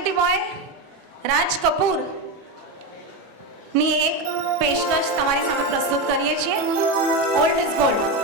Celebrity boy Raj કપૂર ની એક પેશકશ તમારી સામે પ્રસ્તુત કરીએ છીએ. Old is gold.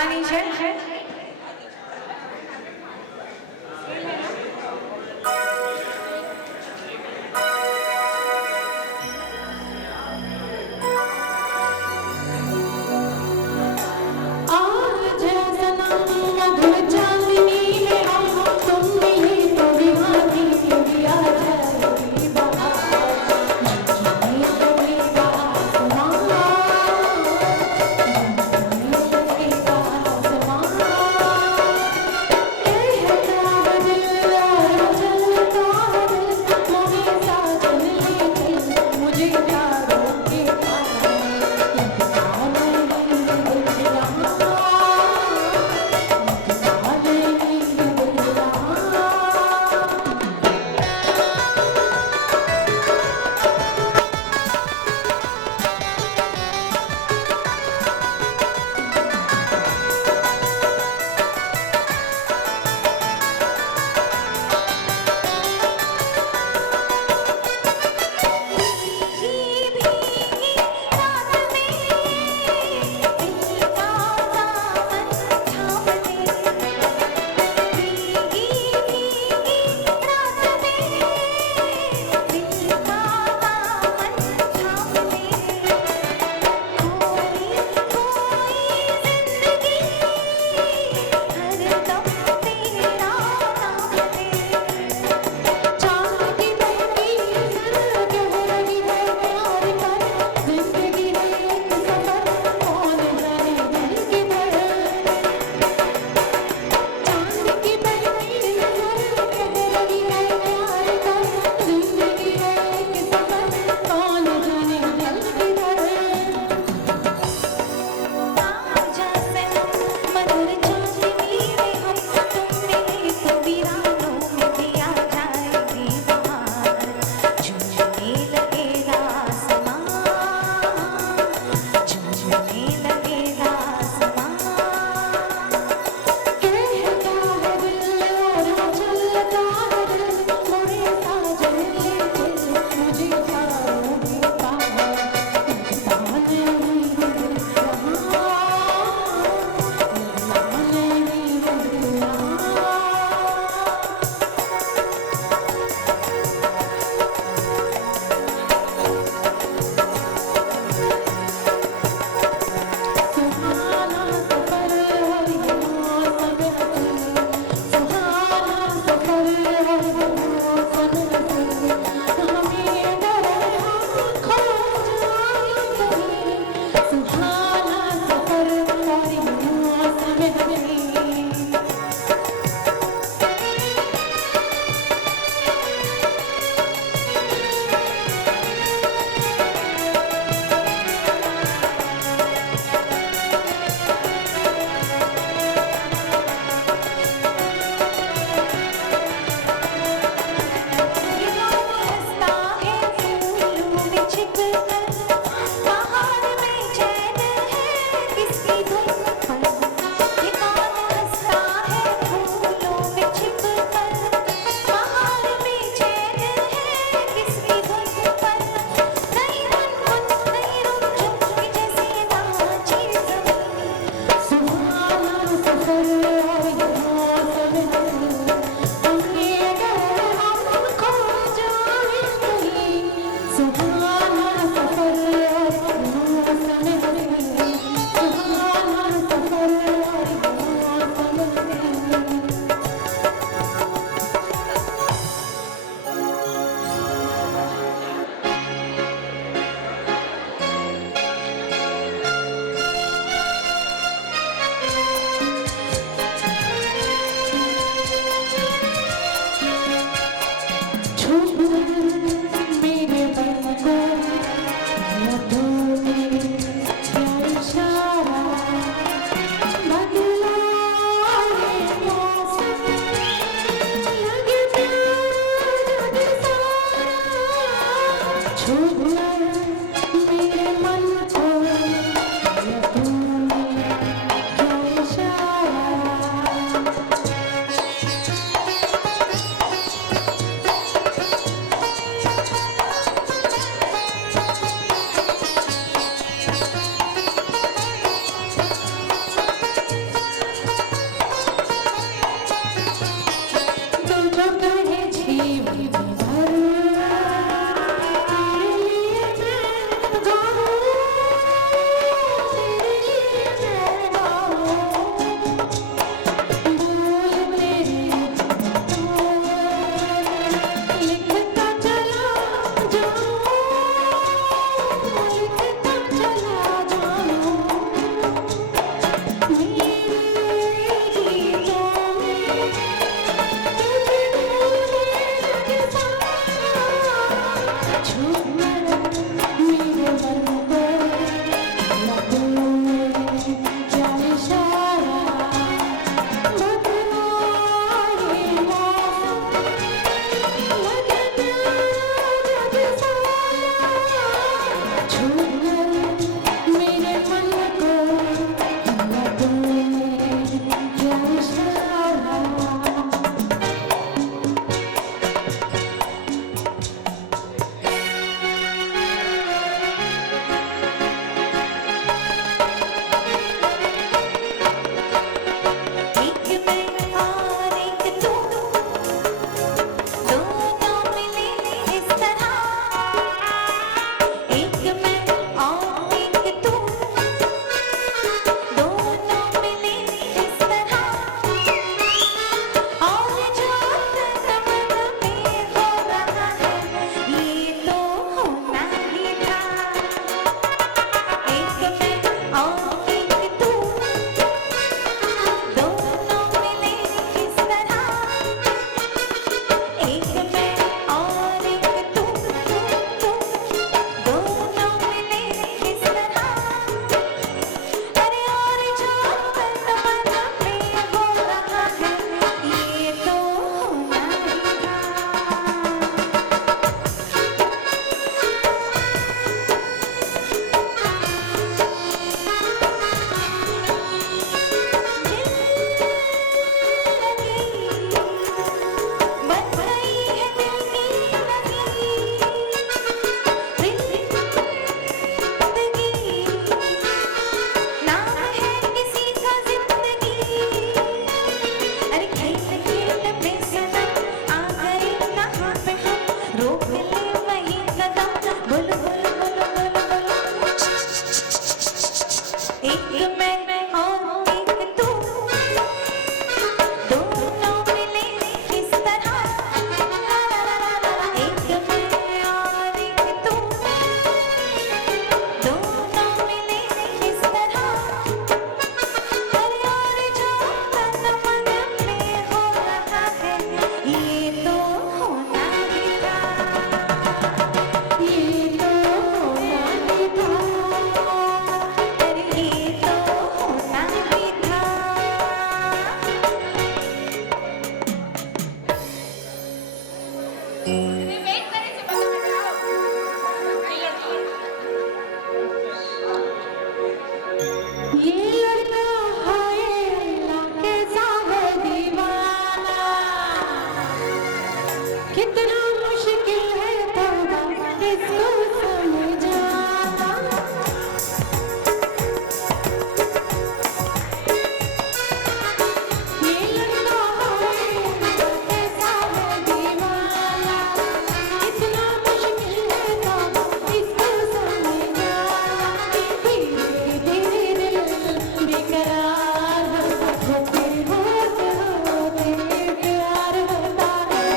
ગાવાની છે. कितना मुश्किल है तौबा इसको समझाना। ये लड़का कैसा है दीवाना, कितना मुश्किल है तौबा इसको समझाना। धीरे धीरे दिल बेकरार होते होते प्यार होता है।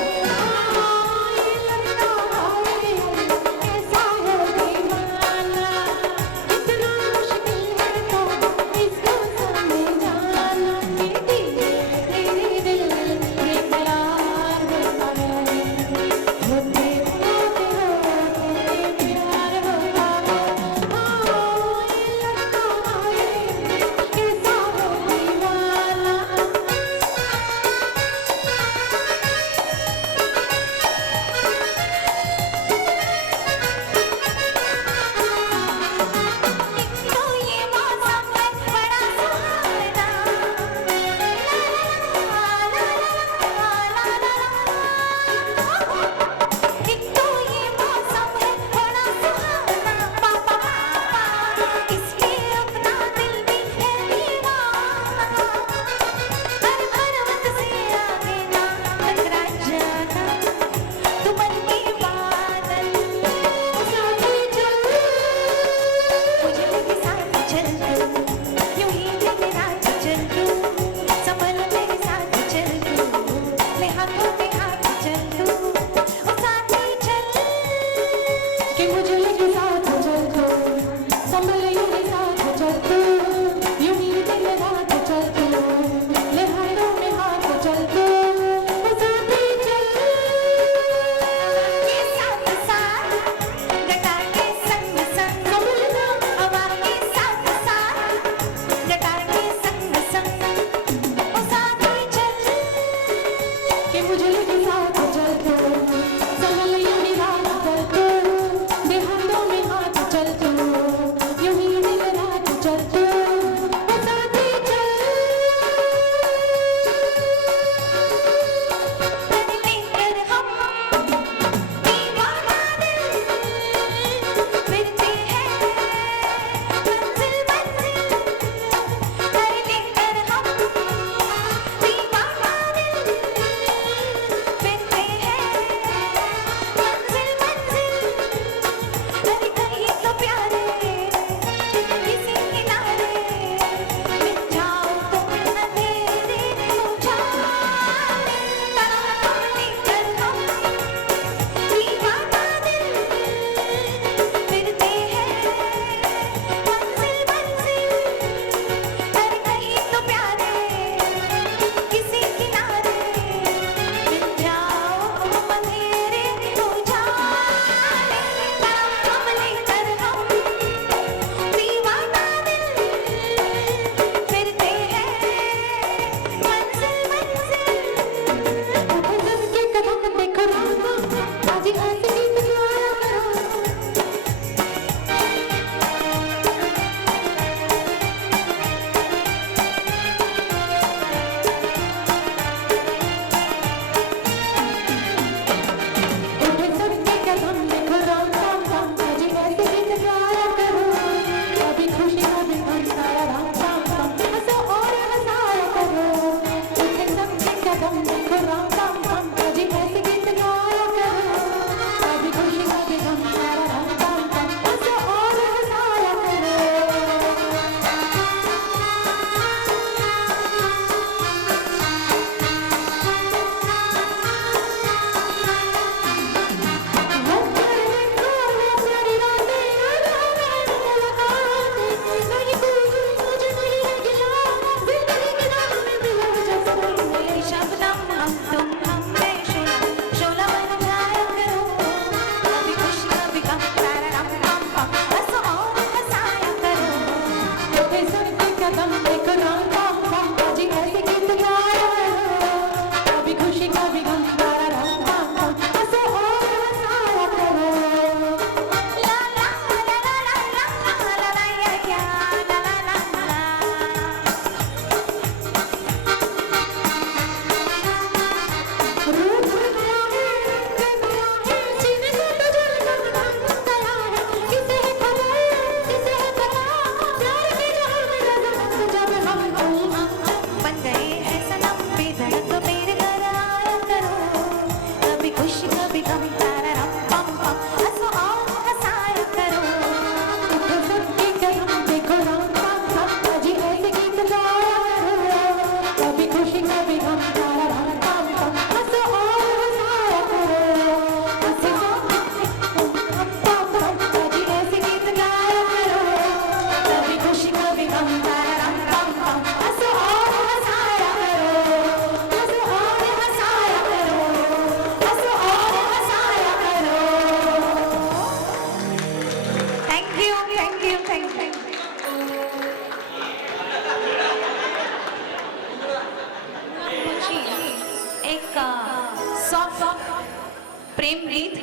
પ્રેમ ગીત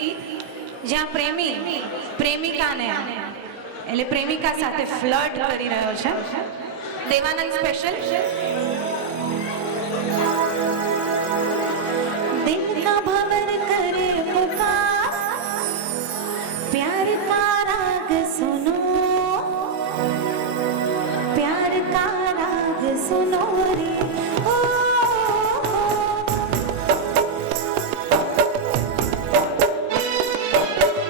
જ્યાં પ્રેમી પ્રેમિકાને એટલે પ્રેમિકા સાથે ફ્લર્ટ કરી રહ્યો છે. દેવાનંદ સ્પેશિયલ. दिल का भंवर करे पुकार, प्यार का राग सुनो, प्यार का राग सुनो रे ओ,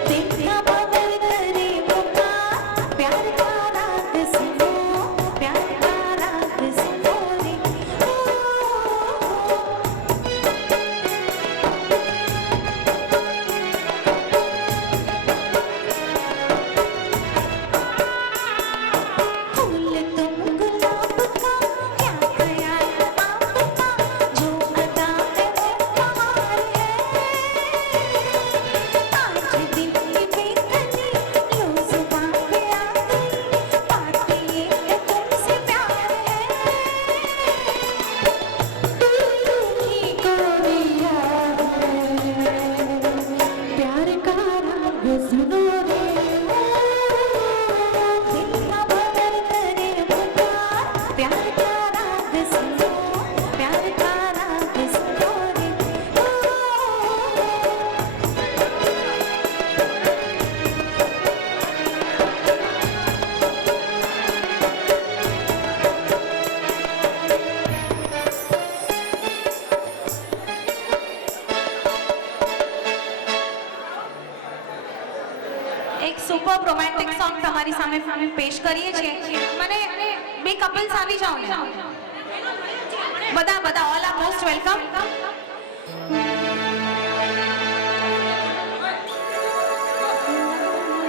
दिल का भंवर करे पुकार, प्यार का राग सुनो, प्यार का राग सुनो रे ओ, फूल तुम गुलाब का क्या ख्याल आपका, जो अदा है वो बहार है, आज दिल की बेखनी लो जुबान पे आ गई, बात ये है तुमसे प्यार है, ही को दिया है, प्यार का राग सुनो रे दिल का भंवर करे पुकार, प्यार का राग सुनो, प्यार का राग सुनो रे ओ, એક સુપર રોમેન્ટિક સોંગ તમારી સામે પેશ કરીએ છીએ. મને બે કપલ્સ આવી જાઓ ને. બધા બધા ઓલ આર મોસ્ટ વેલકમ.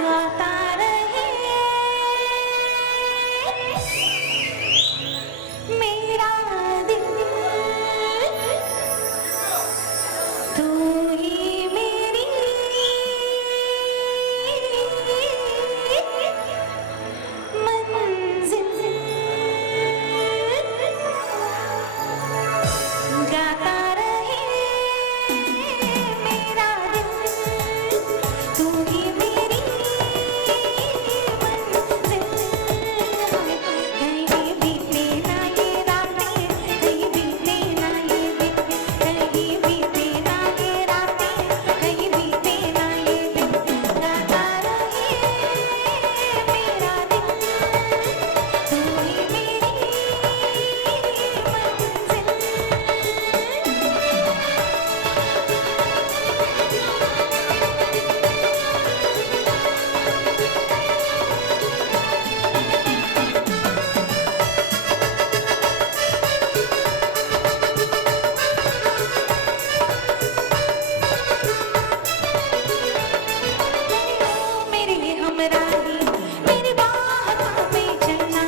गाता रहे मेरा दिल, तू ही मेरी मंजिल, गाता रहे मेरा दिल, तू ही मेरी मंजिल, कहीं बीते ना ये रातें, कहीं बीते ना ये दिन, कहीं बीते ना ये रातें, कहीं बीते ना ये दिन, गाता रहे मेरा दिल, तू ही मेरी मेरे हमराही मेरी बाहों में चलना,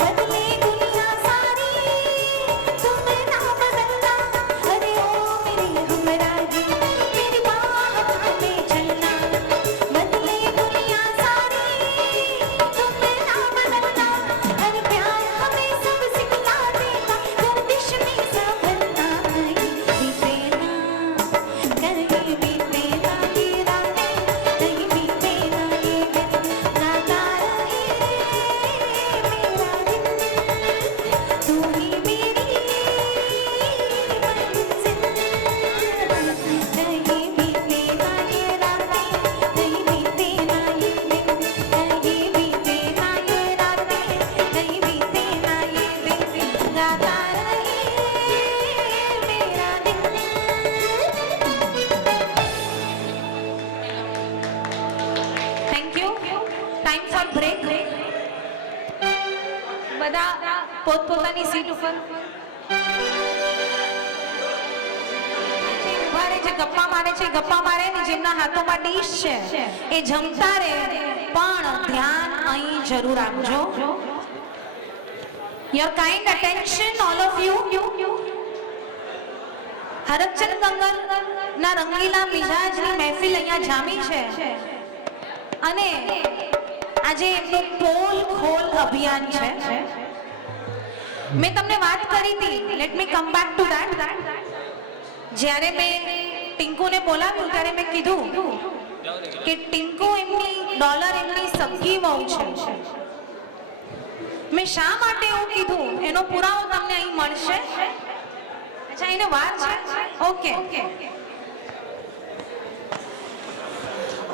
बदले दुनिया सारी तुम ना बदलना, अरे ओ मेरी हमराही मेरी बाहों में चलना, बदले दुनिया सारी तुम ना बदलना, अरे प्यार हमें सब सिखला देगा, गर्दिश में संभलना, कहीं बीते ना ये रातें, कहीं बीते ना ये दिन, गाता रहे मेरा दिल, तू ही मेरी मंजिल, कहीं बीते ना ये रातें, कहीं बीते ना ये दिन, कहीं बीते ना ये रातें, कहीं बीते ना ये दिन, गाता रहे मेरा दिल. Thank you. Time for break. બધા પોતપોતાની સીટ ઉપર ઉભા રહે છે, ગપ્પા મારે છે, ગપ્પા મારે ને જેમના હાથોમાં ડીશ છે એ જમતા રહે, પણ ધ્યાન અહીં જરૂર આપજો. Your kind attention all of you. Harakchand Kangar ના રંગીલા મિજાજની મહેફિલ અહીંયા જામી છે અને આજે એમનું પોલ ખોલ અભિયાન છે. મેં તમને વાત કરી હતી, let me come back to that. જ્યારે મેં ટીંકુને બોલાવ્યું ત્યારે મેં કીધું કે ટીંકુ એમની ડોલર એમની સગી વહુ છે. મેં શા માટે એવું કીધું એનો પુરાવો તમને અહીં મળશે. અચ્છા એને વાર છે. Okay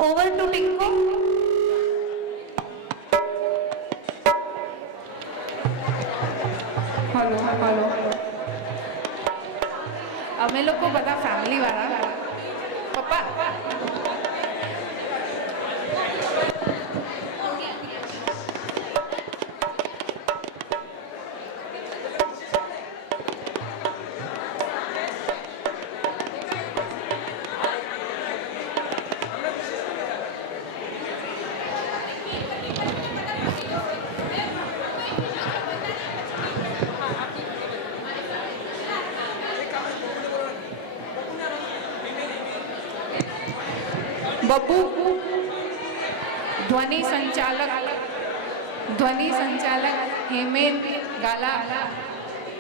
over to Tinku. Hello hello અમે લોકો બધા ફેમિલી વાળા પપ્પા बब्बू ध्वनि संचालक हेमेंद्र गाला,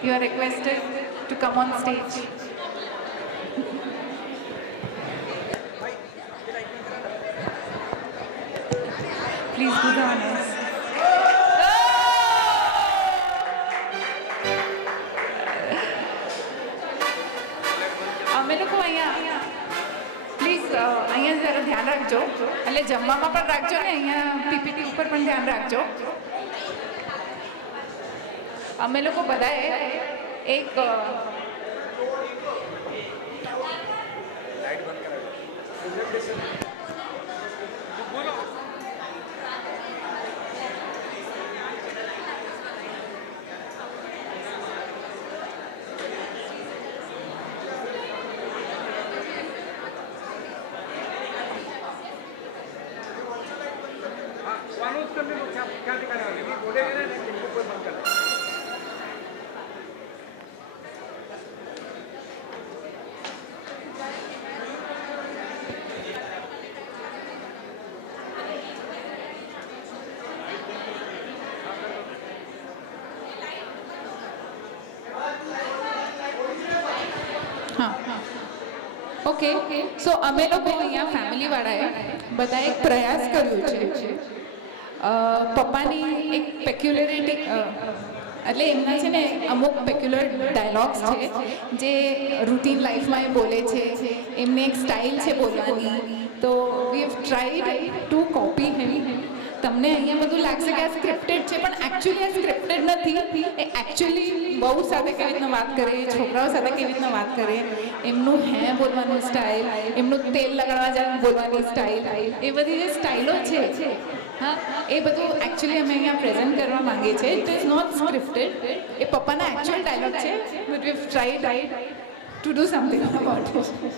you are requested to come on stage. Please do the honors. અમે લોકો અહીંયા પ્લીઝ અહીંયા જરા ધ્યાન રાખજો, એટલે જમવામાં પણ રાખજો ને અહીંયા પીપીટી ઉપર પણ ધ્યાન રાખજો. અમે લોકો બધાએ એક ઓકે. સો અમે લોકો અહીંયા ફેમિલીવાળાએ બધા એક પ્રયાસ કર્યો છે. પપ્પાની એક પેક્યુલરિટી એટલે એમના છે ને અમુક પેક્યુલર ડાયલોગ્સ છે જે રૂટીન લાઈફમાં એ બોલે છે. એમને એક સ્ટાઇલ છે બોલવાની. તો we have tried to copy him. તમને અહીંયા બધું લાગશે કે આ સ્ક્રિપ્ટેડ છે, પણ એકચ્યુઅલી આ સ્ક્રિપ્ટેડ નથી. એ એકચ્યુઅલી બહુ સાથે કેવી રીતના વાત કરે, છોકરાઓ સાથે કેવી રીતના વાત કરે, એમનું હે બોલવાનું સ્ટાઇલ, એમનું તેલ લગાડવા જાય બોલવાની સ્ટાઇલ, એ બધી જે સ્ટાઇલો છે હા એ બધું એકચ્યુઅલી અમે અહીંયા પ્રેઝન્ટ કરવા માંગીએ છીએ. It is not scripted. એ પપ્પાના એકચ્યુઅલ ડાયલોગ છે, but we have tried to do something about it.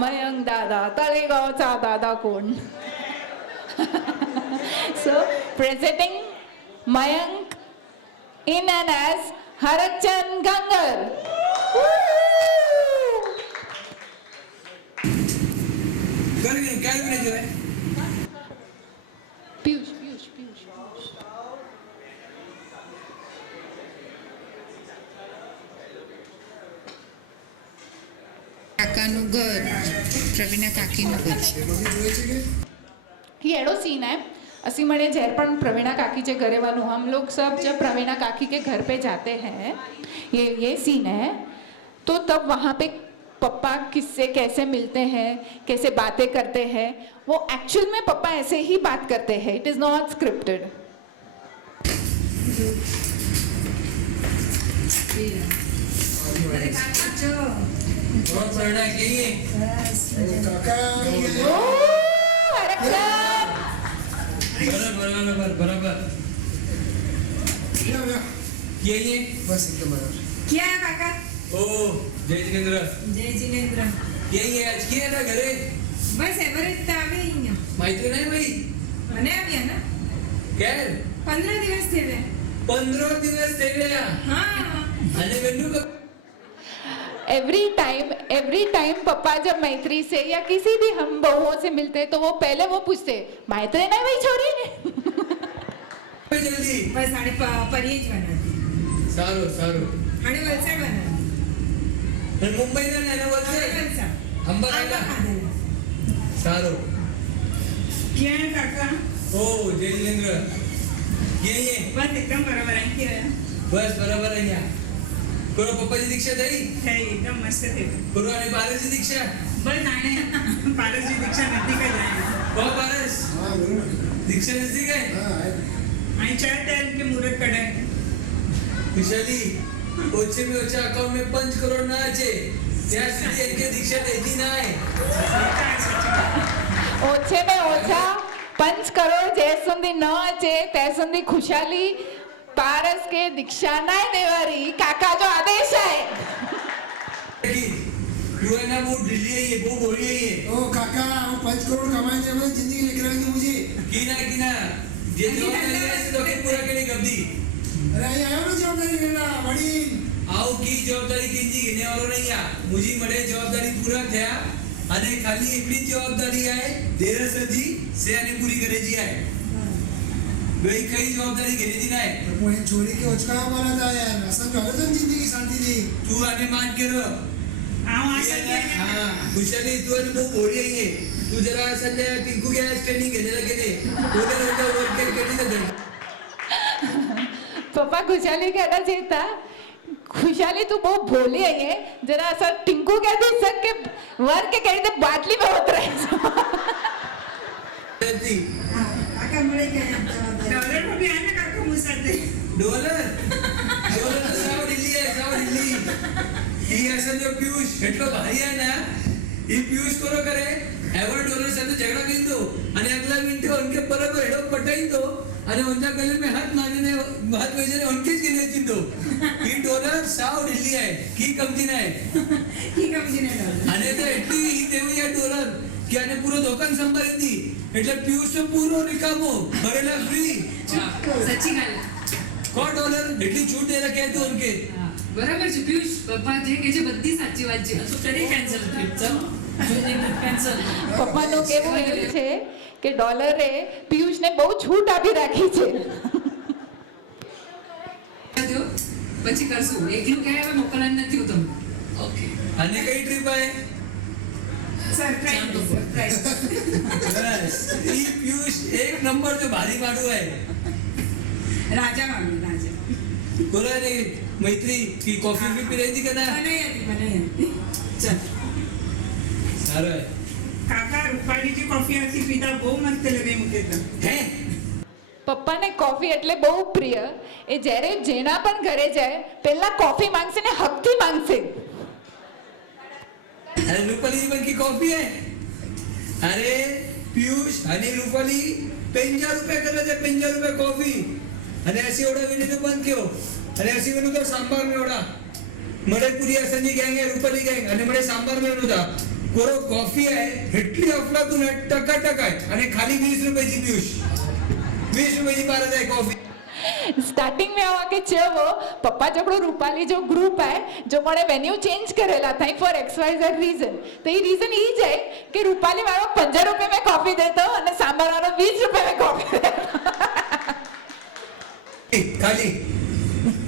Mayank दादा तळेगावचा दादा कोण. So presenting Mayank in and as Harakchand Gangar. Piyush. કાકાનું ઘર પ્રવીણા કાકીનું ઘર ये एडो सीन है. असी मणे जैर पण प्रवीणा काकी के घरे वालू हम लोग सब जब प्रवीणा काकी के घर पे जाते हैं, ये सीन है. तो तब वहाँ पे पप्पा किससे कैसे मिलते हैं, कैसे बातें करते हैं, वो एक्चुअल में पप्पा ऐसे ही बात करते हैं. It is not scripted. बराबर ये बस एकदम बराबर. क्या है काका? ओ जय जिनेंद्र ये आज किया ना घरे बस एवरेज આવે અહીંયા माहिती नाही भाई મને આવ્યા ना काय 15 દિવસ થયા 15 દિવસ થઈ ગયા હા અને વેન્ડુ एवरी टाइम पप्पा जब मैत्री से या किसी भी हम बहुओं से मिलते तो वो पहले वो पूछते मैत्री नहीं भाई छोरी ने जल्दी बस आणि परीच बनाती सारो सारो आणि वलसाड बनाती आणि मुंबईला नाही ना आणि वलसे वलसाड अंबारायला खाण्याला. सारो किरण काका हो जय जिनेंद्र ये बस एकदम बरोबर आहे किरण बस बरोबर आहे या करो पप्पाची दीक्षा ताई हे एकदम मस्त ते करो आणि बाराची दीक्षा बस नाही पारसची दीक्षा नक्की काय जाईल हो बारस दीक्षा नसती काय आणि चार टाइम के मुहूर्त कडाय विशाली ओछे में ओछा अकाउंट में 5 करोड़ ना आचे त्या સુધી એકે दीक्षा દેતી नाही ઓછે में ઓછા 5 કરોડ જે સુધી ન અચે તે સુધી ખુશાલી પારસ કે દીક્ષા નાય દેવારી કાકા જો આદેશ है तू है ना वो ढिल्ली है ये वो बोली है ये ओ काका હું 5 करोड़ कमाने में जिंदगी लेकर आएंगे मुझे कीना ये जवाबदारी है तो के पूरा करने गब्दी अरे અહીં આવ્યો ને જવાબદારી લેવા વડીલ आओ की जवाबदारी किंजी घेणे वालो नहीं आ मुझी मडे जवाबदारी पूरा थया અને ખાલી એટલી જવાબદારી आहे દેરસજી से અને પૂરી કરેજી आहे ગઈ કઈ જવાબદારી घेण्याची नाही तो कोणी चोरी के उचका बोला था यार असं झालं तर जिंदगी शांती दी तू आणि मान केलं आव असं हां खुशाली तू आणि वो बोली आहे तू जरा सध्या टिंकू गॅस ट्रेनिंग घेण्याला गेले ओले वर्क केली तर पप्पा खुशाली कहना चाहिए था खुशाली तू बहुत भोली है ये जरा ऐसा टिंकू क्या दे सक के वर्क के कहते बाटली में उतरा ती काका मुळे काय डॉलर पण आहे ना काका मुसाते डॉलर तो साव दिल्ली ही असं जो पीयूष એટલો ભારી है ना ये पीयूष करो करे एवर डॉलर से झगड़ा करी दो અને अगला मिनट उनके पर को हेडो पटाई दो અને उनका गले में हाथ मारने हाथ भेजने उनके गिने चिंदो ही डॉलर साव दिल्ली आहे की कमती नाही ही कमजी नाही डॉलर અને તો એટલી ही देवी है डॉलर कि આને પૂરો દુકાન સંભાળી દી એટલે પીયુષ તો પૂરો નિકામો ભરેલા ફ્રી सच्ची गाल કો ડોલર એટલી છૂટ દે રખે તો ઉનકે બરાબર છે પિયુષ પપ્પા જે કહે છે બધી સાચી વાત છે તો કરી કેન્સલ ટ્રીપ ચાલો કેન્સલ પપ્પા નું કેવું એવું છે કે ડોલરે પિયુષ ને બહુ છૂટ આપી રાખી છે દો પછી કરશું એકલું ક્યારે હવે મોકલવાનું નથી હું તમને ઓકે અને કઈ ટ્રીપ आहे सरप्राइज सरप्राइज बस ई पीयूष एक नंबर जो भारी माडू आहे राजा मामी राजा बोला रे मैत्री की कॉफी भी पिरायची का ना बनाई चल सारं आहे काका रुपालीची कॉफी अशी पिता બહુ મસ્ત લાગે મુકે તો હે પપ્પાને કોફી એટલે બહુ પ્રિય એ જ્યારે જેના પણ ઘરે જાય પહેલા કોફી માંગશે ને હકથી માંગશે अरे रूपाली जी की कॉफी है अरे पीयूष आणि रूपाली 50 रुपये करत आहे 50 रुपये कॉफी आणि अशी एवढा विनी तो बंद क्यों अरे अशी विनू तो सांबार में एवढा मडे पुरी असनी गँग आहे रूपाली गँग आणि मडे सांबार में होता कोरो कॉफी आहे हेटली अफलातून टका टका आहे आणि खाली 20 रुपयाची पीयूष 20 रुपयाची पारत आहे कॉफी स्टार्टिंग में आवा के चेवो पप्पा जकड़ो रूपाली जो ग्रुप है जो मने वेन्यू चेंज करेला था फॉर XYZ रीजन तो ये रीजन ई जाए कि रूपाली वालो 15 रुपए में कॉफी देतो અને सांबर वालो 20 रुपए में कॉफी देतो खाली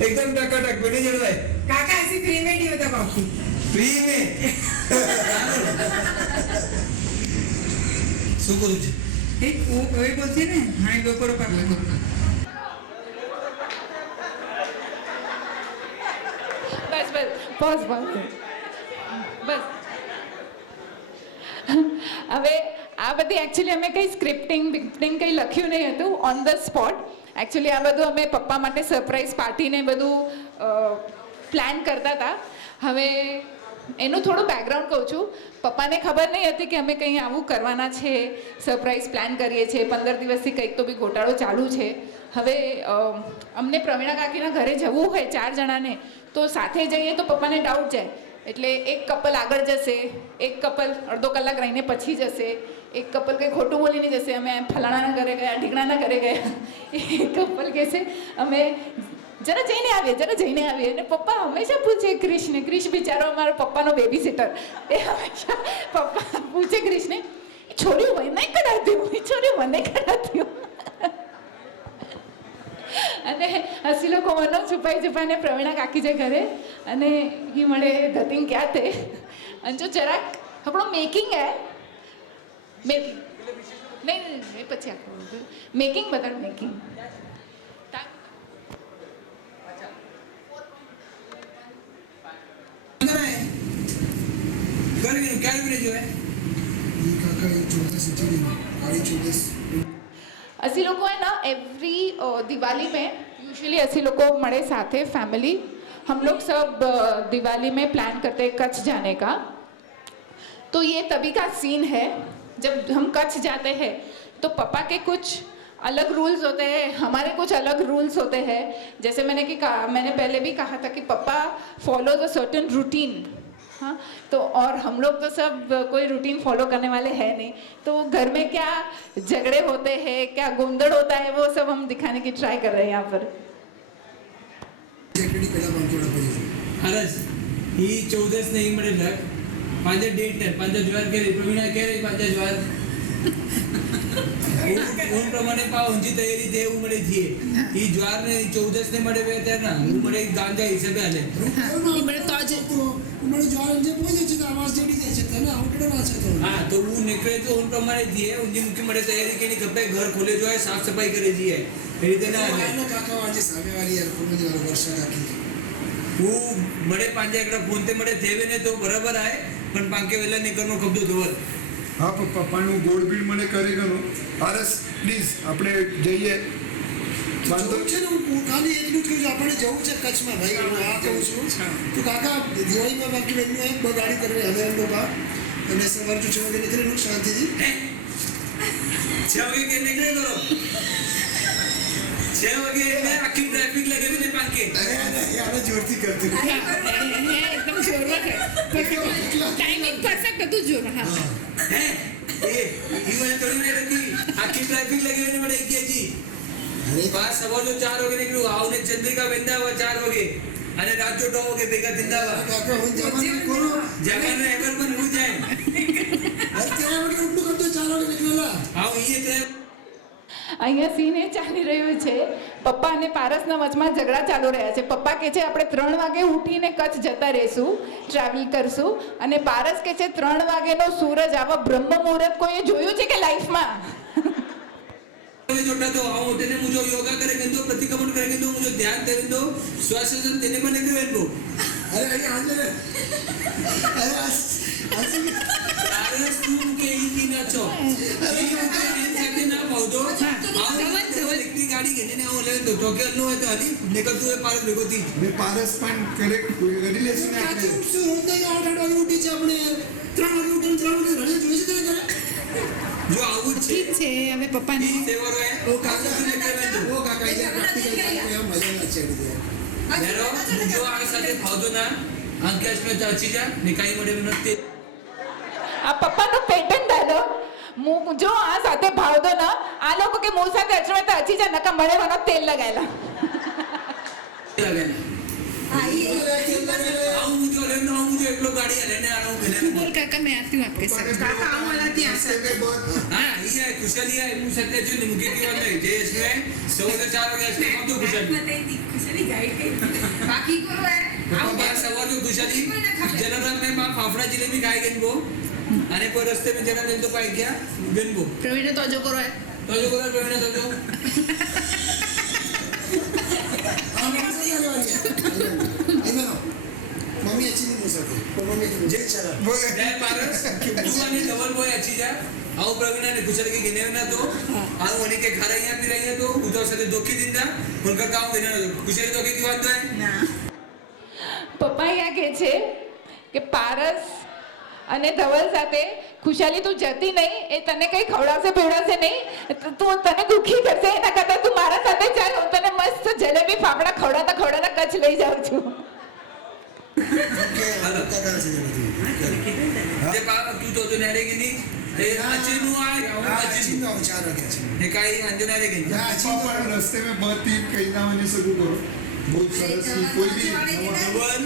एकदम टकाटक बेटे जड़वा है काका अशी फ्री में दी होता कॉफी फ्री में सुको तुझे एक ओए बोलते ना हाय गो करो काका બસ બસ પॉज બસ હવે આ બધી એકચ્યુઅલી અમે કંઈ સ્ક્રિપ્ટિંગ કંઈ લખ્યું નહીં હતું ઓન ધ સ્પોટ એકચ્યુઅલી આ બધું અમે પપ્પા માટે સરપ્રાઈઝ પાર્ટીને બધું પ્લાન કરતા હતા હવે એનું થોડું બેકગ્રાઉન્ડ કહું છું પપ્પાને ખબર નહીં હતી કે અમે કંઈ આવું કરવાના છે સરપ્રાઈઝ પ્લાન કરીએ છીએ 15 દિવસથી કંઈક તો બી ગોટાળો ચાલુ છે હવે અમને પ્રવીણા કાકીના ઘરે જવું હોય 4 જણાને તો સાથે જઈએ તો પપ્પાને ડાઉટ જાય એટલે એક કપલ આગળ જશે એક કપલ અડધો કલાક રહીને પછી જશે એક કપલ કંઈ ખોટું બોલીને જશે અમે ફલાણાના ઘરે ગયા ઢીકણાના ઘરે ગયા એક કપલ કહેશે અમે જરા જઈને આવીએ અને પપ્પા હંમેશા પૂછે ક્રિશને, ક્રિશ બિચારો અમારો પપ્પાનો બેબી સિટર, એ હંમેશા પપ્પા પૂછે ક્રિશને, છોરી મને કરાતી હું. અને હસી લોકો મનો છુપાઈને પ્રવીણા કાકી જે ઘરે અને એ મળે ધતિંગ ક્યાં તે અંજો જરાક આપણો મેકિંગ હે મેકિંગ નહીં પછી આખું મેકિંગ બતાડ મેકિંગ असी लोग है ना एवरी दिवाली में यूजुअली असी लोग मरे साथ फैमिली हम लोग सब दिवाली में प्लान करते हैं कच्छ जाने का. तो ये तभी का सीन है जब हम कच्छ जाते हैं तो पापा के कुछ अलग रूल्स होते हैं, हमारे कुछ अलग रूल्स होते हैं. जैसे मैंने पहले भी कहा था कि पापा फॉलोज अ सर्टेन रूटीन. हाँ, तो और हम लोग तो सब कोई रूटीन फॉलो करने वाले हैं नहीं. तो घर में क्या झगड़े होते हैं, क्या गोंदड़ होता है, वो सब हम दिखाने की ट्राय कर रहे हैं यहाँ पर. खरंच ही 14 नहीं મળે લગ પાંજે ડેટ ને પાંજે જ્વાર કે પ્રવીણા કે રે પાંજે જ્વાર ઉન પ્રમાણે પાવ ઊંચી તૈયારી દે એવું મળે છે. ઈ જ્વાર ને 14 ને મળે બે ત્યારે ના હું મળે ગાંજા હિસાબે હાલે મને તો આજે તો મને જ્વાર અંજે પહોંચે છે તો આવાજ જેડી દે છે તને આઉટડોર ના છે તો હા તો હું નીકળે તો ઉન પ્રમાણે દીએ ઊંચી મુખી મળે તૈયારી કેની કપે ઘર ખોલે જો है साफ सफाई करे जी है એ રીતે ના હાલે. કાકા આજે સામે વાળી યાર કોને વાળો વર્ષા કાકી હું મળે પાંજે એકડા ફોન તે મળે દેવે ને તો બરાબર આય પણ પાંકે વેલા નીકળનો કબજો ધોવર. હા પપ્પાનું ગોળ બીડ મને કરે ગયો. આરસ પ્લીઝ આપણે જઈએ. બાંધો છે ને હું ખાલી એટલું જ કહું છું આપણે જવું છે કચ્છમાં ભાઈ હું આ કહું છું તો કાકા દિવાળીમાં બાકી બહેનનું એક ગાડી કરવી હવે એમ લોકો અને સવાર જો 6 વાગે નીકળેલું શાંતિથી 6 વાગે કે નીકળે કરો 6 વાગે એટલે આખી ટ્રાફિક લગેલી ને પાંકે આપણે જોરથી કરતું एकदम जोर टाइमिंग परफेक्ट હતું જોર. હા હે એ મને થોડી ને રખી આખી ટ્રાફિક લગેલી મળે કે જી બાર સવાર જો 4 વાગે નીકળું આવને ચંદ્રિકા વેંદાવા 4 વાગે અને રાત જો 9 વાગે ભેગા થિંદાવા કાકા હું જવાનું કોનો જગન ને એવર પણ હું જાય અત્યારે આપણે એટલું કરતો 4 વાગે નીકળેલા આવ ઈ એટલે અહીંયા સીન એ ચાલી રહ્યું છે. પપ્પા અને પારસના વચમાં ઝઘડા ચાલુ રહ્યા છે. પપ્પા કહે છે આપણે 3 વાગે ઉઠીને કચ્છ જતા રહેશું, ટ્રાવેલ કરશું, અને પારસ કહે છે 3 વાગેનો સૂરજ આવા બ્રહ્મ મુહૂર્ત કોઈએ જોયું છે કે લાઈફમાં? जोटा तो आओ तेने मुझे योगा करेंगे तो प्रतिक्रमण करेंगे तो मुझे ध्यान देने दो श्वास देने को नहीं करेंगे. અરે આજે અરે अरे तुम के ही ना छो ये सकते ना पौधो आओ इलेक्ट्रिक गाड़ी घेने ने आओ ले तो के नो है तो हली निकल तू पारस बेगोती મેં પારસ પણ કરે કરી લેશું ને આજે આપણે. શું રોજ 8 વાગે ઉઠી છે આપણે 3 વાગે ઉઠીને 3 વાગે રજા જોઈ છે તને जो आવું છે છે હવે પપ્પાને સેવરો है ઓ કાકા ઓ કાકા ये प्रैक्टिकल करके हम मजा ना छेड़ दे यारो जो आ साथे फावतो ना अंकेश में चाची जा निकाई मडे नते આ પપ્પાનો પેટર્ન ડાયલોગ જો આ સાથે ભાવતો ના આ લોકો કે મું સાથે અચવે તો અચી જા નકા મળે મને તેલ લગાયેલા लगेना आओ मुझे लेना आओ मुझे एक लोग गाड़ी लेने आ रहा हूं कहने बोल काका मैं आती हूँ आपके साथ. કાકા આમ વાલા ત્યાં हां ये है खुशहाली है मुझे सत्य जो निमुके की वाला है जे इसमें 4 वागे इसमें हम तो खुशहाली બાકી કરો હે हम बार सवार जो खुशहाली जनाराम में मां फाफड़ा जलेबी खाए गए वो अरे कोई रास्ते में जना मिल तो पाए क्या बिन वो પ્રવીણે તો જો કરો હે तो जो करो प्रवीण तो जो मम्मी अच्छी नहीं हो सकती तो मम्मी जे चला जय पारस तू आने डबल बॉय अच्छी जा आओ प्रवीण ने कुशल के गिने ना तो आओ उन्हीं के घर यहाँ भी रही है तो उधर से दो की दिन था उनका काम देना कुशल तो की बात है ના પપ્પા અહીંયા કહે છે કે પારસ અને ધવલ સાથે ખુશાલી તું જતી નહીં, એ તને કંઈ ખવડાવશે પીવડાવશે નહીં, તું તને દુઃખી કરશે, એના કરતાં તું મારા સાથે ચાલ, હું તને મસ્ત જલેબી ફાફડા ખવડાવતા કચ્છ લઈ જાઉં છું. जे पापा तू तो नेरेगी नहीं ये अच्छी नु आए अच्छी अच्छी ना 4 वागे ने काई अंजना रे गई પપ્પા પણ રસ્તે મેં બધી કઈ ના મને શરૂ કરો બહુ સરસ ઈ કોઈ બી નવા ધવન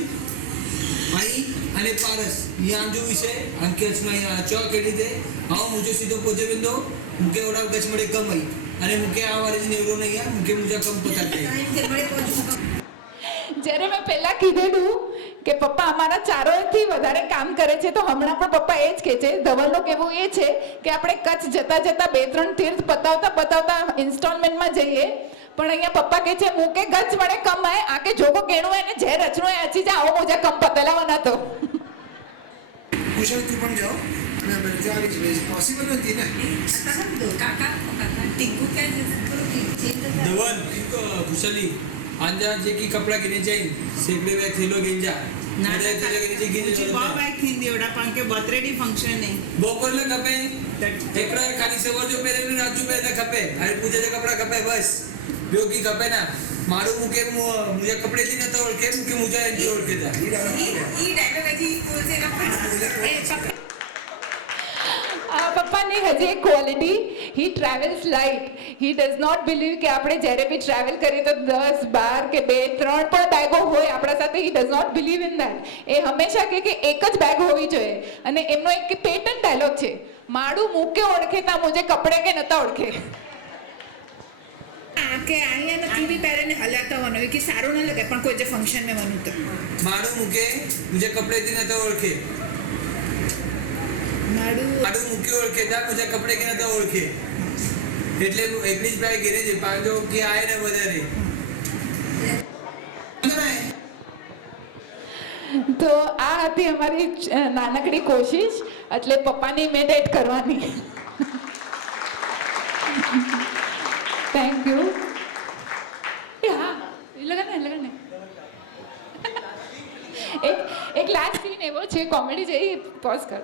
आई અને પારસ ये आम जो विषय अंके में चौ केड़ी दे आओ मुझे सीधो पोजे बिंदो मुके ओडा गच मड़े कम आई अने मुके आ वाली नेवरो नहीं है मुके मुझे कम पता है જ્યારે મેં પહેલા કીધેલું કે પપ્પા અમારા ચારોયથી વધારે કામ કરે છે તો હમણાં પણ પપ્પા એ જ કહે છે. ધવલનું કહેવું એ છે કે આપણે કચ્છ જતા જતા 2-3 તીર્થ પતાવતા ઇન્સ્ટોલમેન્ટમાં જઈએ, પણ અહીંયા પપ્પા કહે છે મુકે ગચ મળે કમ આય આકે જોગો કેણું એને જે રચનું એ અચી જા આવો મુझे કમ પતલાવા ના તો. કુશલ તું પણ જાઓ અને બધા આવી જ પોસિબલ નથી ને. કાકા ટીકુ क्या धवन कुशली आंजा जे की कपड़ा गिने जाए सेकड़े वे थेलो गिंजा नाडे थेलो गिने जे गिने బాగా బ్యాగ్ తింది ఎవడా పంకే బర్త్డే ఫంక్షన్ నే बोकर ले कपे एकड़ा खाली सवर जो पहले ने राजू पहले कपे अरे पूजा जे कपड़ा कपे बस जो की कपे ना मारू मुके मुझे कपड़े दी न तो ओळखे मुके मुझे एंटी ओळखे था ఈ డైలాగ్ అજી పూసేనా પપ્પાની હજી એક quality, he travels light. He does not believe કે આપણે જ્યારે બી ટ્રાવેલ કરીએ તો 10, 12 કે 2, 3 પણ બેગો હોય આપણા સાથે. He does not believe in that. એ હંમેશા કહે કે એક જ બેગ હોવી જોઈએ. અને એમનો એક પેટન્ટ ડાયલોગ છે, માડું મૂકે ઓળખે તા મુજે કપડે કે નતા ઓળખે. કે અહીંયા નથી બી પહેરીને હલાતા હોવાનો કે સારું ન લાગે પણ કોઈ જે ફંક્શન में વનું તો मारू मुके मुझे कपड़े दी न तो ओळखे માડું मारू मुके ओळखे था मुझे कपड़े के न तो ओळखे એટલે એકલી જ બેગ ઘેરે છે પાંજો કે આય ને વધારે તો આ હતી અમારી નાનકડી કોશિશ, એટલે પપ્પાને ઇમિટેટ કરવાની. Thank you. હા લગન ને એક લાસ્ટ સીન એવો છે કોમેડી જેવી, પોઝ કર.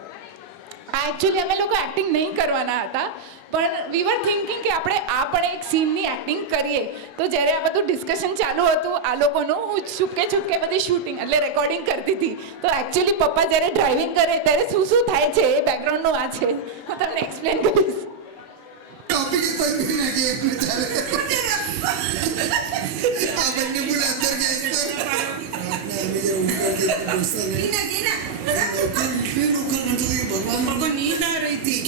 આ એકચ્યુઅલી અમે લોકો એક્ટિંગ નહીં કરવાના હતા, પણ વી વર થિંકિંગ કે આપણે આ પણ એક સીનની એક્ટિંગ કરીએ. તો જ્યારે આ બધું ડિસ્કશન ચાલુ હતું આ લોકોનું, હું છૂપકે બધી શૂટિંગ એટલે રેકોર્ડિંગ કરતી હતી. તો એકચ્યુઅલી પપ્પા જ્યારે ડ્રાઇવિંગ કરે ત્યારે શું થાય છે એ બેકગ્રાઉન્ડનું આ છે, હું તમને એક્સપ્લેન કરીશ. ટોપિક જ કોઈ નાખી એક ચાલે આ બંને બોલ અંદર ગયા તો રાતના અમે જે ઊંઘ કરતી દોસ્તો ને ભગવાન કોઈ નીંદ આ રહી હતી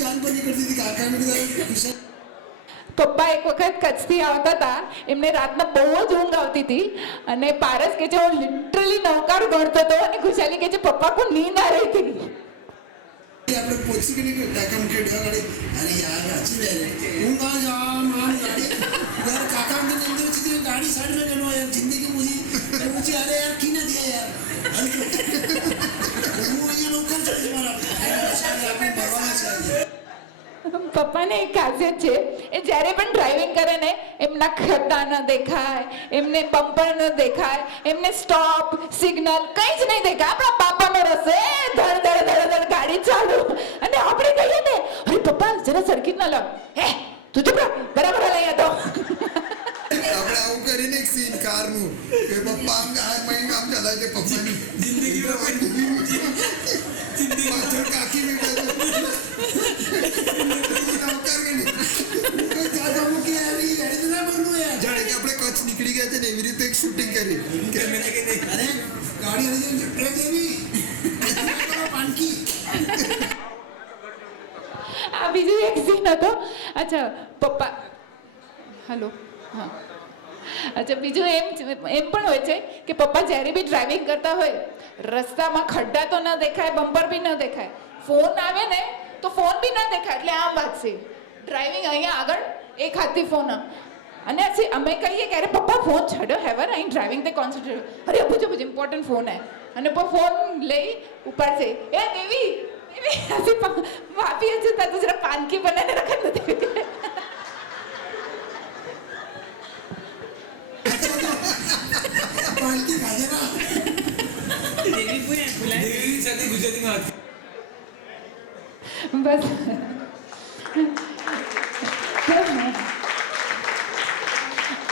જાન બની કરતી હતી કાકા ને બધા પપ્પા એક વખત કચ્છથી આવતા હતા, એમને રાતના બહુ જ ઊંઘ આવતી હતી અને પારસ કે છે હું લિટરલી નવકારું ગણતો હતો અને ખુશાલી કે છે પપ્પા કો નીંદ આ રહી હતી. આપણે પોચી કે નહીં કાકા મુકે ડ્યા ગાડી અરે યાર अच्छी है ઊંઘ आ जा मां गाड़ी यार काका ने अंदर चीज गाड़ी साइड में करना यार जिंदगी मुझे अरे यार की ना दिया यार वो ये लोग कर सकते हमारा આપણે ભરવાના चाहिए. પપ્પાને એક ખાસિયત છે, એ જ્યારે પણ ડ્રાઇવિંગ કરે ને એમના ખડ્ડા ન દેખાય, એમને બમ્પર ન દેખાય, એમને સ્ટોપ સિગ્નલ કંઈ જ નહીં દેખાય. આપણા બાપાનો રસ્તે ધડ ધડ ધડ ધડ ગાડી ચાલુ અને આપણે કહીએ ને અરે પપ્પા જરા સરખી જ ન લો, હે તું ચૂપ રહો બરાબર લઈ હતો. આપણે આવું કરીને એક સીન કારનું કે પપ્પા આમ આમ ચાલે છે પપ્પાની જિંદગી પાછળ કાકી બી જાણે કે આપણે કચ્છ નીકળી ગયા છે ને એવી રીતે એક શૂટિંગ કરી કે मैंने के नहीं અરે ગાડી હજી ટ્રેન દેવી પાનકી આ બીજું એક સીન હતો. અચ્છા પપ્પા હલો હા અચ્છા બીજું એમ પણ હોય છે કે પપ્પા જ્યારે બી ડ્રાઇવિંગ કરતા હોય રસ્તામાં ખડ્ડા તો ન દેખાય, બમ્પર બી ન દેખાય, ફોન આવે ને તો ફોન બી ન દેખાય એટલે આમ વાગશે. ડ્રાઇવિંગ અહીંયા આગળ એક હાથથી ફોન અને અમે કહીએ કે અરે પપ્પા ફોન છોડ્યો હેવર અહીં ડ્રાઇવિંગ તે કોન્સન્ટ્રેટ અરે પૂછો ઇમ્પોર્ટન્ટ ફોન હે અને ફોન લઈ ઉપાડશે એ દેવી ऐसे वापी अच्छे था तो जरा पान की बनाने रखा નથી. પાનકી ખાજે ના દેવી પૂરા ભૂલાય देवी સાથે ગુજરાતીમાં બસ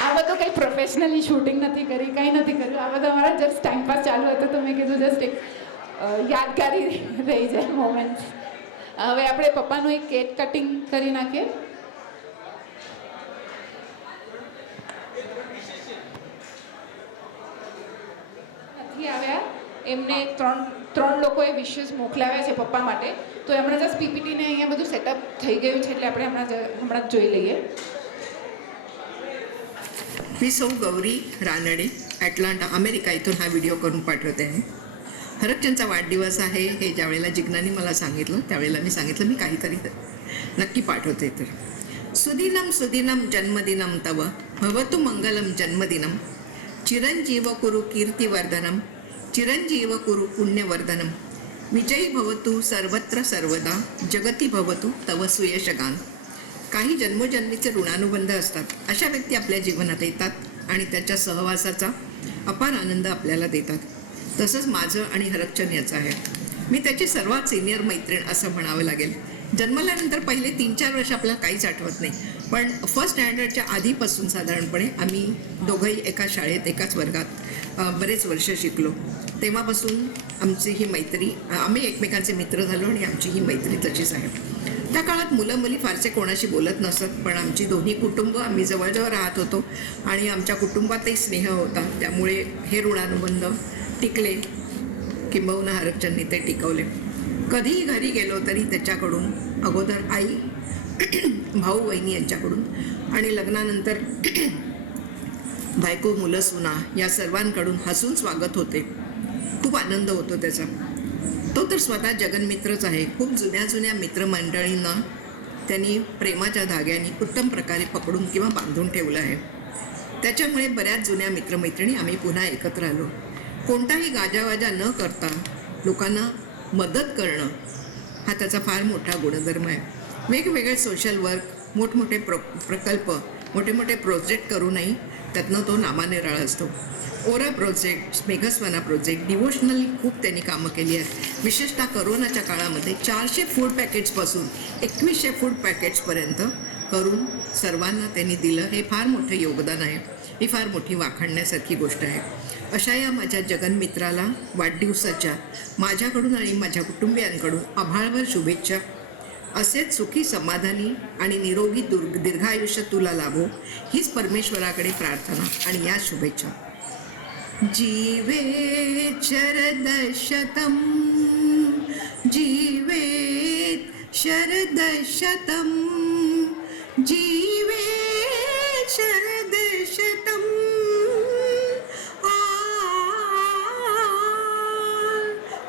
આ બધું કંઈ પ્રોફેશનલી શૂટિંગ નથી કરી, કંઈ નથી કર્યું. આ બધું અમારા જસ્ટ ટાઈમ પાસ ચાલુ હતો તો મેં કીધું જસ્ટ એક યાદગારી રહી જાય મોમેન્ટ. હવે આપણે પપ્પાનું એક કેક કટિંગ કરી નાખીએ. નથી આવ્યા એમને ત્રણ લોકોએ વિશેષ મોકલાવ્યા છે પપ્પા માટે. તો હમણાં જસ્ટ પીપીટીને અહીંયા બધું સેટઅપ થઈ ગયું છે એટલે આપણે હમણાં જ જોઈ લઈએ. मी सौ गौरी रानडे ॲटलांटा अमेरिका इथून हा व्हिडिओ करून पाठवते आहे. हरकचंदचा वाढदिवस आहे हे ज्यावेळेला जिग्नाने मला सांगितलं त्यावेळेला मी सांगितलं मी काहीतरी नक्की पाठवते. तर सुदिनं सुदिनं जन्मदिनं तव भवतु मंगलं जन्मदिनं चिरंजीव कुरु कीर्तिवर्धनं चिरंजीव कुरु पुण्यवर्धनं विजयी भवतु सर्वत्र सर्वदा जगती भवतु तव सुयशगान. काही जन्मोजन्मीचे ऋणानुबंध असतात. अशा व्यक्ती आपल्या जीवनात येतात आणि त्याच्या सहवासाचा अपार आनंद आपल्याला देतात. तसंच माझं आणि हरकचंद याचं आहे. मी त्याची सर्वात सिनियर मैत्रीण असं म्हणावं लागेल. जन्मल्यानंतर पहिले 3-4 वर्ष आपल्याला काहीच आठवत नाही, पण फर्स्ट स्टँडर्डच्या आधीपासून साधारणपणे आम्ही दोघंही एका शाळेत एकाच वर्गात बरेच वर्ष शिकलो. तेव्हापासून आमची ही मैत्री, आम्ही एकमेकांचे मित्र झालो आणि आमची ही मैत्री तशीच आहे. त्या काळात मुलं मुली फारसे कोणाशी बोलत नसत, पण आमची दोन्ही कुटुंब आम्ही जवळजवळ राहत होतो आणि आमच्या कुटुंबातही स्नेह होता. त्यामुळे हे ऋणानुबंध टिकले, किंबहुना हरकचंदनी ते टिकवले. कधीही घरी गेलो तरी त्याच्याकडून अगोदर आई, भाऊ बहिणी यांच्याकडून आणि लग्नानंतर बायको, मुलं, सुना या सर्वांकडून हसून स्वागत होते. खूप आनंद होतो त्याचा. तो तर स्वतः जगन्मित्रच आहे. खूप जुन्या मित्रमंडळींना त्यांनी प्रेमाच्या धाग्याने उत्तम प्रकारे पकडून किंवा बांधून ठेवलं आहे. त्याच्यामुळे बऱ्याच जुन्या मित्रमैत्रिणी आम्ही पुन्हा एकत्र आलो. कोणताही गाजावाजा न करता लोकांना मदत करणं हा त्याचा फार मोठा गुणधर्म आहे. वेगवेगळे सोशल वर्क, मोठमोठे प्रकल्प, मोठे प्रोजेक्ट करूनही त्यातनं तो नामानिराळा असतो. ओरा प्रोजेक्ट, मेघस्वना प्रोजेक्ट, डिवोशनल खूप त्यांनी कामं केली आहेत. विशेषतः करोनाच्या काळामध्ये 400 फूड पॅकेट्सपासून 2100 फूड पॅकेट्सपर्यंत करून सर्वांना त्यांनी दिलं. हे फार मोठं योगदान आहे. ही फार मोठी वाखाणण्यासारखी गोष्ट आहे. अशा या माझ्या जगन्मित्राला वाढदिवसाच्या माझ्याकडून आणि माझ्या कुटुंबियांकडून आभाळभर शुभेच्छा. असेच सुखी, समाधानी आणि निरोगी दीर्घायुष्य तुला लाभो हीच परमेश्वराकडे प्रार्थना आणि या शुभेच्छा. जीवेत शरदशतम् जीवेत शरदशतम् जीवेत शरदशतम्.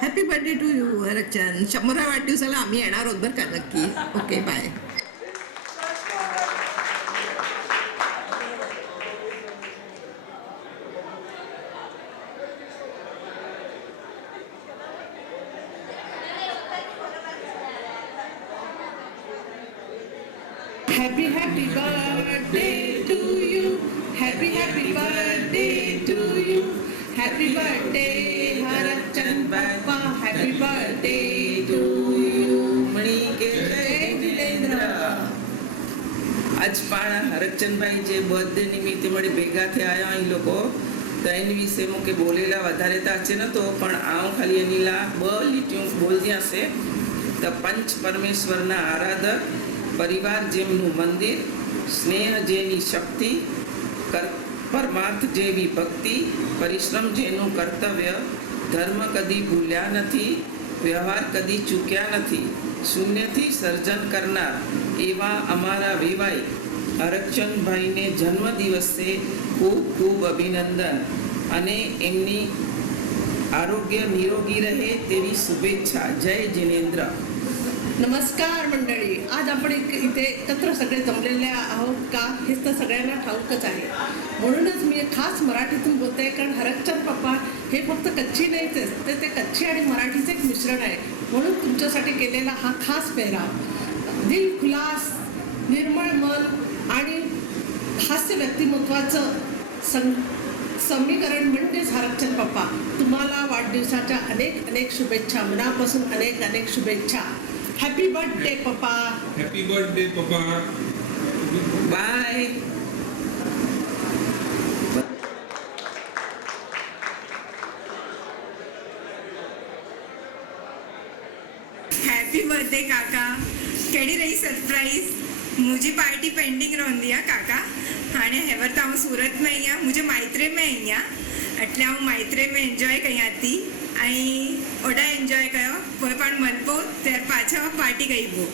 Happy birthday to you Harakchand. 100व्या वाढदिवसाला आम्ही येणार आहोत बरं का, नक्की. Okay, bye. Happy birthday to you. Happy birthday to you. Happy birthday Harakchand papa. Happy birthday to you. મણી કે જય જીતેન્દ્ર. આજ પાણા હરકચંદભાઈ જે બર્થડે નિમિત્તે મળી ભેગા થયા અહીં લોકો, તો એની વિશે મુકે બોલેલા વધારે તો છે નતો, પણ આવું ખાલી એની લા લીટીઓ બોલતી હશે. તો પંચ પરમેશ્વરના આરાધક, પરિવાર જેમનું મંદિર, સ્નેહ જેની શક્તિ, પરમાર્થ જેવી ભક્તિ, પરિશ્રમ જેનું કર્તવ્ય, ધર્મ કદી ભૂલ્યા નથી, વ્યવહાર કદી ચૂક્યા નથી, શૂન્યથી સર્જન કરનાર એવા અમારા વેવાઈ હરકચંદભાઈને જન્મદિવસે ખૂબ ખૂબ અભિનંદન અને એમની આરોગ્ય નિરોગી રહે તેવી શુભેચ્છા. જય जिनेंद्र. नमस्कार मंडळी. आज आपण इथे एकत्र सगळे जमलेले आहोत का हे तर सगळ्यांना ठाऊकच आहे. म्हणूनच मी खास मराठीतून बोलते, कारण हरकचंद पप्पा हे फक्त कच्ची नाहीच आहे, ते कच्ची आणि मराठीचं एक मिश्रण आहे. म्हणून तुमच्यासाठी केलेला हा खास पेहराव. दिल खुलास, निर्मळ मन आणि हास्य व्यक्तिमत्वाचं समीकरण म्हणजेच हरकचंद पप्पा. तुम्हाला वाढदिवसाच्या अनेक शुभेच्छा. मनापासून अनेक शुभेच्छा. हॅपी बर्थडे पप्पा. हॅपी बर्थडे पप्पा. बाय. हैप्पी बर्थडे काका. केड़ी रही सरप्राइज. मुझे पार्टी पेंडिंग रहंदी है काका. हाणे हेवर तो सूरत में ही मुझे माइत्रे में ही એટલે હું મૈત્રીમાં એન્જોય કરી હતી અહીં ઓડા એન્જોય કર્યો કોઈ પણ મળપો ત્યાર પાછા પાર્ટી કરી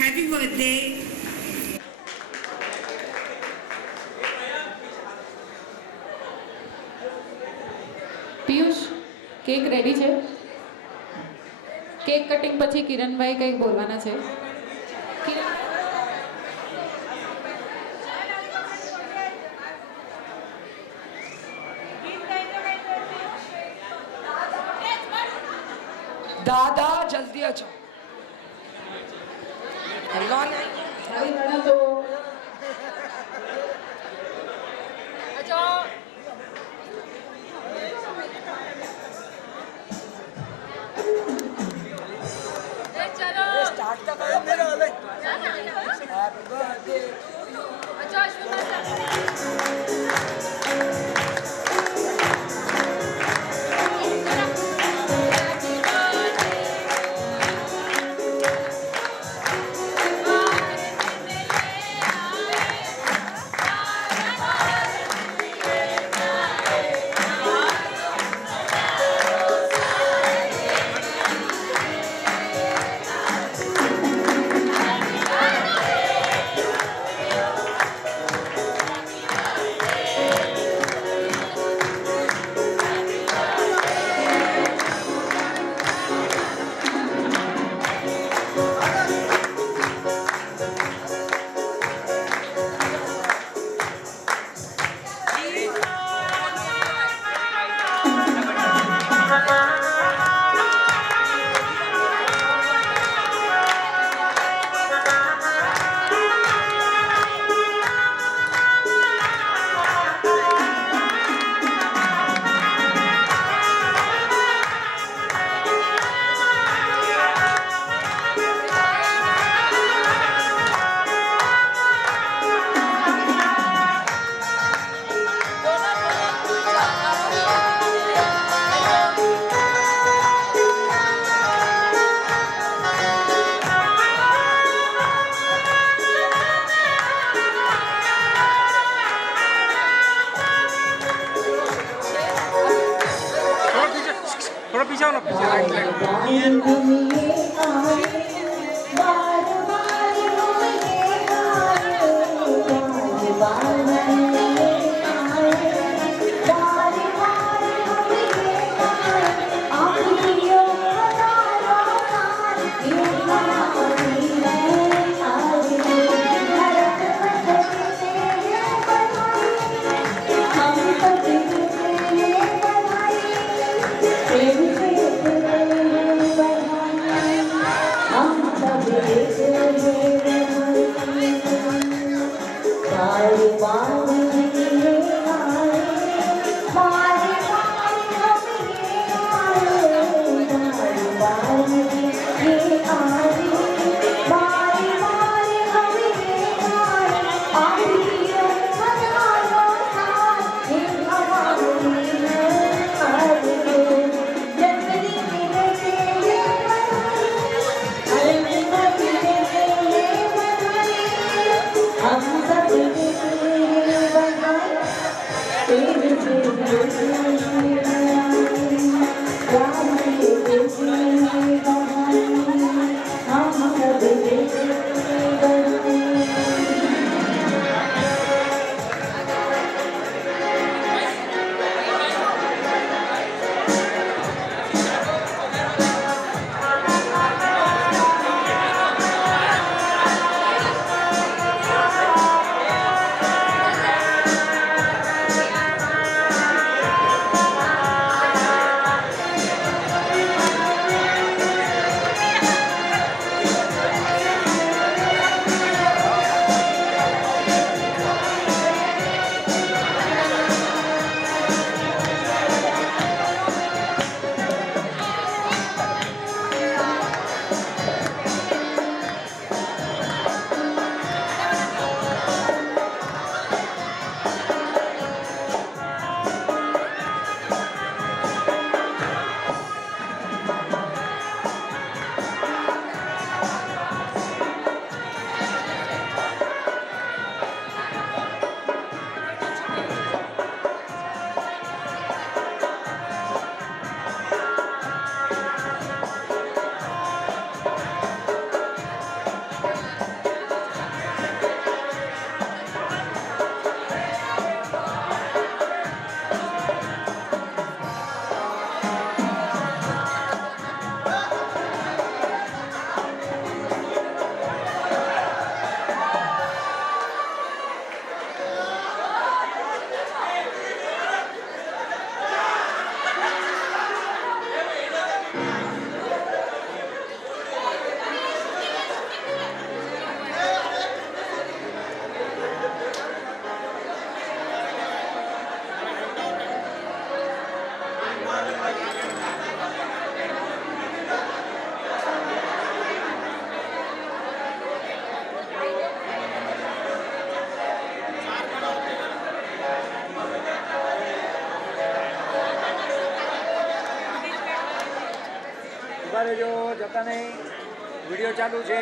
happy birthday. Piyush cake ready છે? કેક કટિંગ પછી કિરણભાઈ કંઈક બોલવાના છે. કિરણ दादा जल्दी आ जाओ. स्टार्ट तो करो मेरा वाले. Happy birthday to you. थोड़ा पीछे आओ ना, पीछे लाइन हम सब ઉભા રહેજો, જતા નહીં. વિડીયો ચાલુ છે.